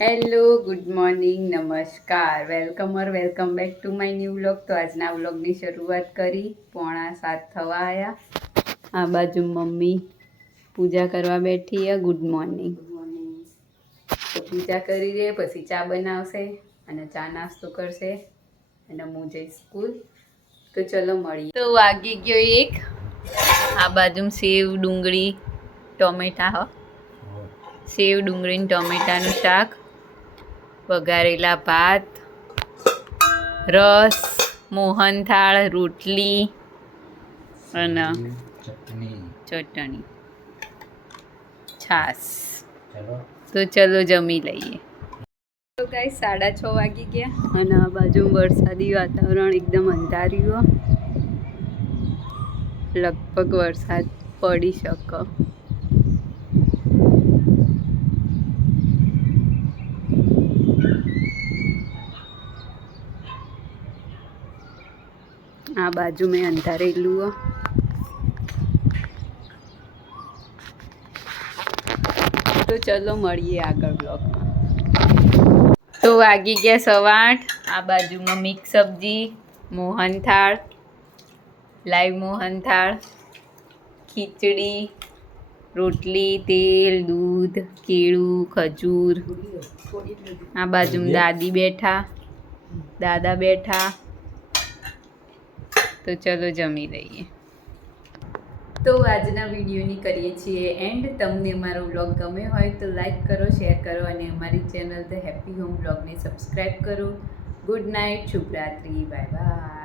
Hello, good morning, નમસ્કાર, welcome back to my new vlog. તો આજના વ્લોગની શરૂઆત કરી 6:45 થવા આવ્યા. આ બાજુ મમ્મી પૂજા કરવા બેઠી છે. Good morning. તો પૂજા કરી દે, પછી ચા બનાવશે અને ચા નાસ્તો કરશે અને હું જઈશ સ્કૂલ. તો ચલો મળીએ. તો વાગી ગયો 1. આ બાજુ સેવ, ડુંગળી, ટોમેટા સેવ, ડુંગળી, ટોમેટાનું શાક, વઘારેલા ભાત, રસ, મોહનથાળ, રોટલી અને ચટણી, છાશ. તો ચલો જમી લઈએ. તો ગાઈસ 6:30 વાગી ગયા અને આ બાજુ વરસાદી વાતાવરણ એકદમ અંધાર્યું. લગભગ વરસાદ પડી શકે. આ બાજુ મેં અંધારેલું. તો ચલો મળીએ આગળ બ્લોગમાં. તો વાગી ગયા 8:15. આ બાજુમાં મિક્સ સબ્જી, મોહનથાળ, લાઈવ મોહનથાળ, ખીચડી, રોટલી, તેલ, દૂધ, કેળું, ખજૂર. આ બાજુમાં દાદી બેઠા, દાદા બેઠા. તો ચલો જમી લઈએ. તો આજના વિડીયોની કરીએ છીએ એન્ડ. તમને અમારો વ્લોગ ગમે હોય તો લાઈક કરો, શેર કરો અને અમારી ચેનલ ધ હેપી હોમ વ્લોગને સબસ્ક્રાઈબ કરો. ગુડ નાઇટ, શુભરાત્રી, બાય બાય.